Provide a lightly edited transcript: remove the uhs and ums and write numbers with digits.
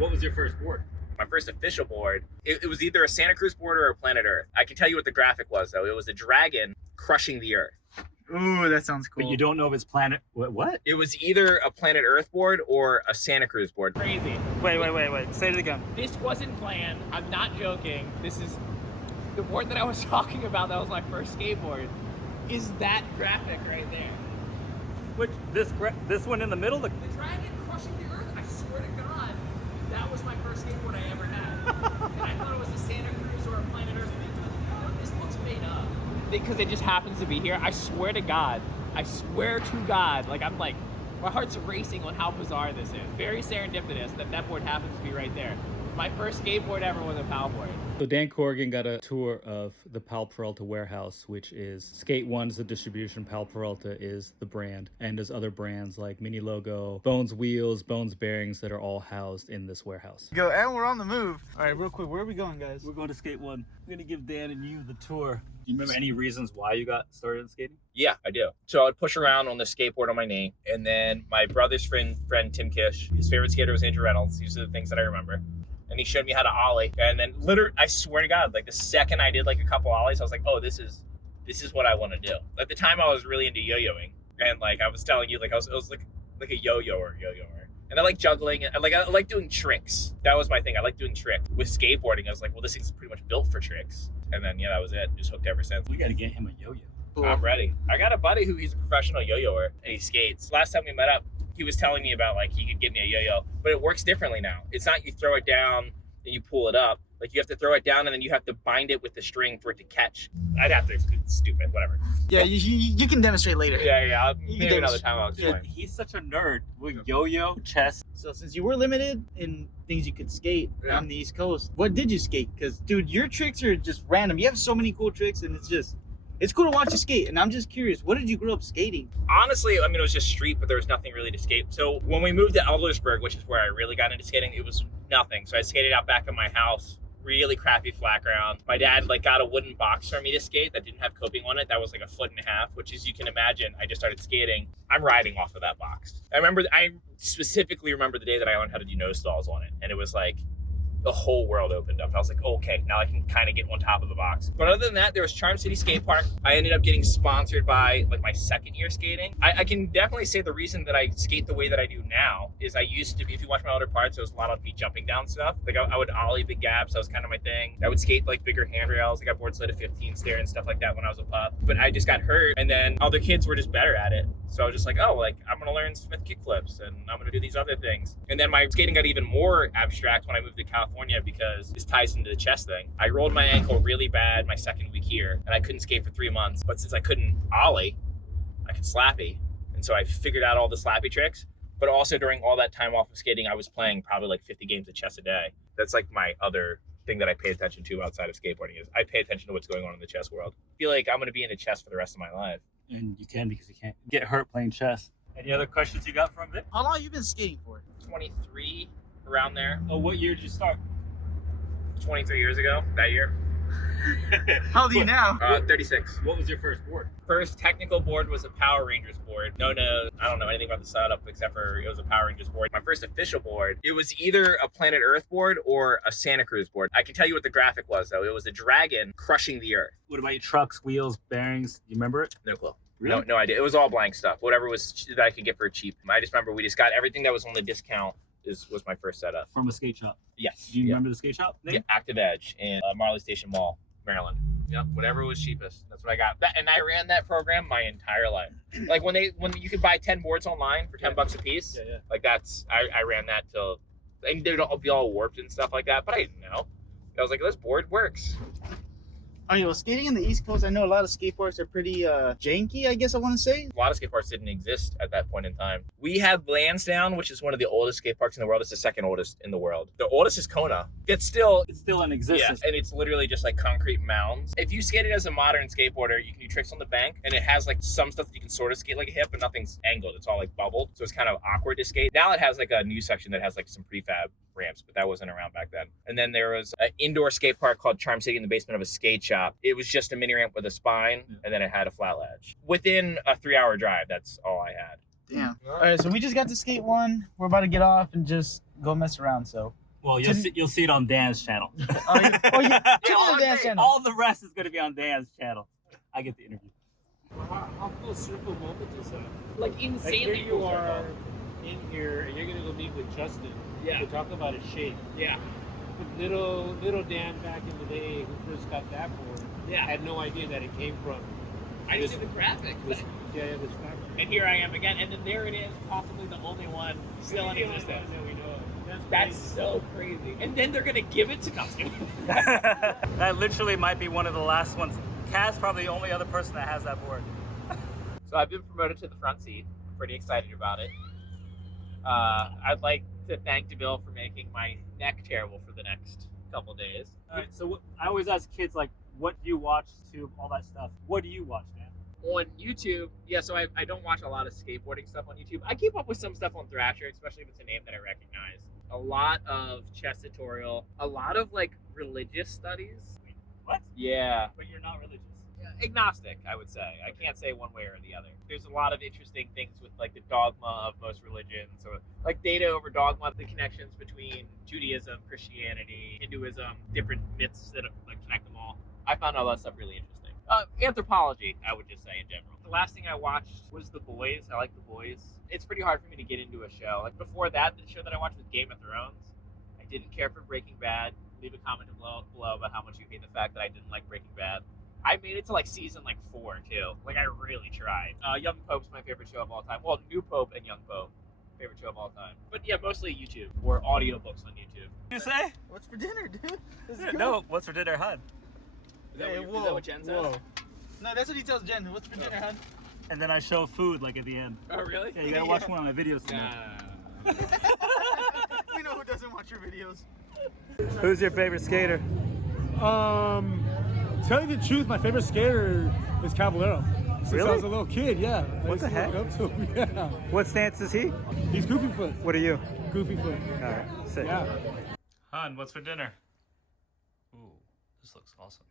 What was your first board? My first official board, it was either a Santa Cruz board or a Planet Earth. I can tell you what the graphic was, though. It was a dragon crushing the Earth. Ooh, that sounds cool. But you don't know if it's Planet... What? It was either a Planet Earth board or a Santa Cruz board. Crazy. Wait. Say it again. This wasn't planned. I'm not joking. This is the board that I was talking about. That was my first skateboard. Is that graphic right there? Which, this one in the middle? The dragon crushing the earth? I swear to God, that was my first skateboard I ever had. And I thought it was a Santa Cruz or a Planet Earth. This looks made up. Because it just happens to be here. I swear to God, like I'm like, my heart's racing on how bizarre this is. Very serendipitous that that board happens to be right there. My first skateboard ever was a Powell board. So Dan Corrigan got a tour of the Powell Peralta warehouse, which is Skate One's the distribution, Powell Peralta is the brand, and there's other brands like Mini Logo, Bones Wheels, Bones Bearings that are all housed in this warehouse. Go, and we're on the move. All right, real quick, where are we going, guys? We're going to Skate One. We're gonna give Dan and you the tour. Do you remember any reasons why you got started in skating? Yeah, I do. So I would push around on the skateboard on my knee, and then my brother's friend Tim Kish, his favorite skater was Andrew Reynolds. These are the things that I remember. And he showed me how to ollie. And then literally, I swear to God, like the second I did like a couple ollies, I was like, oh, this is what I want to do. At the time, I was really into yo-yoing. And like I was telling you, like I was like a yo-yoer. And I like juggling. And I like doing tricks. That was my thing. I like doing tricks. With skateboarding, I was like, well, this thing's pretty much built for tricks. And then, yeah, that was it. Just hooked ever since. We got to get him a yo-yo. Cool. I'm ready. I got a buddy he's a professional yo-yoer, and he skates. Last time we met up, he was telling me about like he could get me a yo-yo, but it works differently now. It's not you throw it down and you pull it up. Like you have to throw it down and then you have to bind it with the string for it to catch. I'd have to. It's stupid. Whatever. Yeah, you can demonstrate later. Yeah. Maybe another time I'll explain. He's such a nerd with yo-yo, chess. So since you were limited in things you could skate on the East Coast, what did you skate? Because dude, your tricks are just random. You have so many cool tricks, and it's cool to watch you skate. And I'm just curious, what did you grow up skating? Honestly, I mean, it was just street, but there was nothing really to skate. So when we moved to Eldersburg, which is where I really got into skating, it was nothing. So I skated out back in my house, really crappy flat ground. My dad like got a wooden box for me to skate that didn't have coping on it. That was like 1.5 feet, which as you can imagine, I just started skating. I'm riding off of that box. I specifically remember the day that I learned how to do nose stalls on it. And it was like, the whole world opened up. I was like, okay, now I can kind of get on top of the box. But other than that, there was Charm City Skate Park. I ended up getting sponsored by like my second year skating. I can definitely say the reason that I skate the way that I do now is I used to be, if you watch my older parts, there was a lot of me jumping down stuff. Like I would ollie big gaps. That was kind of my thing. I would skate like bigger handrails. I got board sled at 15 stair and stuff like that when I was a pup. But I just got hurt and then other kids were just better at it. So I was just like, oh, like I'm gonna learn Smith kickflips and I'm gonna do these other things. And then my skating got even more abstract when I moved to California because this ties into the chest thing. I rolled my ankle really bad my second week here and I couldn't skate for 3 months. But since I couldn't ollie, I could slappy. And so I figured out all the slappy tricks. But also during all that time off of skating, I was playing probably like 50 games of chess a day. That's like my other thing that I pay attention to outside of skateboarding is I pay attention to what's going on in the chess world. I feel like I'm going to be into chess for the rest of my life. And you can because you can't get hurt playing chess. Any other questions you got from it? How long have you been skating for? 23, around there. Oh, what year did you start? 23 years ago, that year. How old are you now? 36. What was your first board? First technical board was a Power Rangers board. I don't know anything about the setup except for it was a Power Rangers board. My first official board, it was either a Planet Earth board or a Santa Cruz board. I can tell you what the graphic was though. It was a dragon crushing the earth. What about your trucks, wheels, bearings? You remember it? No clue. Really? No idea. It was all blank stuff. Whatever was that I could get for cheap. I just remember we just got everything that was on the discount was my first setup. From a skate shop? Yes. Do you remember the skate shop name? Yeah, Active Edge in Marley Station Mall, Maryland. Yep, whatever was cheapest. That's what I got. And I ran that program my entire life. Like when you could buy 10 boards online for $10 a piece. Yeah. Like I ran that till, and they'd all be all warped and stuff like that. But I didn't know. I was like, this board works. Oh, you know, skating in the East Coast, I know a lot of skate parks are pretty janky, I guess I want to say. A lot of skate parks didn't exist at that point in time. We have Lansdowne, which is one of the oldest skate parks in the world. It's the second oldest in the world. The oldest is Kona. It's still in existence. Yeah, and it's literally just like concrete mounds. If you skate it as a modern skateboarder, you can do tricks on the bank, and it has like some stuff that you can sort of skate like a hip, but nothing's angled. It's all like bubbled, so it's kind of awkward to skate. Now it has like a new section that has like some prefab ramps, but that wasn't around back then. And then there was an indoor skate park called Charm City in the basement of a skate shop. It was just a mini ramp with a spine, and then it had a flat ledge. Within a 3-hour drive, that's all I had. Damn. All right, so we just got to skate one. We're about to get off and just go mess around, so Well, you'll see it on Dan's channel. All the rest is going to be on Dan's channel. I get the interview. Well, how full circle moment is that? Like Like insanely here you cool are circle. in here, and you're gonna go meet with Justin. Yeah. To talk about his shape. Yeah. But little Dan back in the day, who first got that board, Yeah. had no idea that it came from. I this- see the graphic. This factory. And here I am again, and then there it is, possibly the only one still in existence. Yeah, we know it. That's so crazy. And then they're gonna give it to Dustin. That literally might be one of the last ones. Kaz probably the only other person that has that board. So I've been promoted to the front seat. I'm pretty excited about it. I'd like to thank DeBill for making my neck terrible for the next couple days. All right, so I always ask kids, like, what do you watch, YouTube, all that stuff. What do you watch, man? On YouTube, yeah, so I don't watch a lot of skateboarding stuff on YouTube. I keep up with some stuff on Thrasher, especially if it's a name that I recognize. A lot of chess tutorial, a lot of like religious studies. Wait, what? Yeah. But you're not religious. Agnostic, I would say. I can't say one way or the other. There's a lot of interesting things with like the dogma of most religions, or like data over dogma, the connections between Judaism, Christianity, Hinduism, different myths that like connect them all. I found all that stuff really interesting. Anthropology, I would just say in general. The last thing I watched was The Boys. I like The Boys. It's pretty hard for me to get into a show. Like before that, the show that I watched was Game of Thrones. I didn't care for Breaking Bad. Leave a comment below about how much you hate the fact that I didn't like Breaking Bad. I made it to like season 4 too. Like I really tried. Young Pope's my favorite show of all time. Well, New Pope and Young Pope, favorite show of all time. But yeah, mostly YouTube or audiobooks on YouTube. You say? What's for dinner, dude? Let's go. No, what's for dinner, hun? Is that, Hey, what, is that what Jen said? whoa. No, that's what he tells Jen. What's for dinner, hon? And then I show food, like, at the end. Oh really? Yeah, you gotta watch one of my videos tonight. Nah. We know who doesn't watch your videos. Who's your favorite skater? Tell you the truth, my favorite skater is Caballero. Since Really? I was a little kid, yeah. I What used the to heck? look up to him, yeah. What stance is he? He's Goofy Foot. What are you? Goofy Foot. Alright, sick. Yeah. Han, what's for dinner? Ooh, this looks awesome.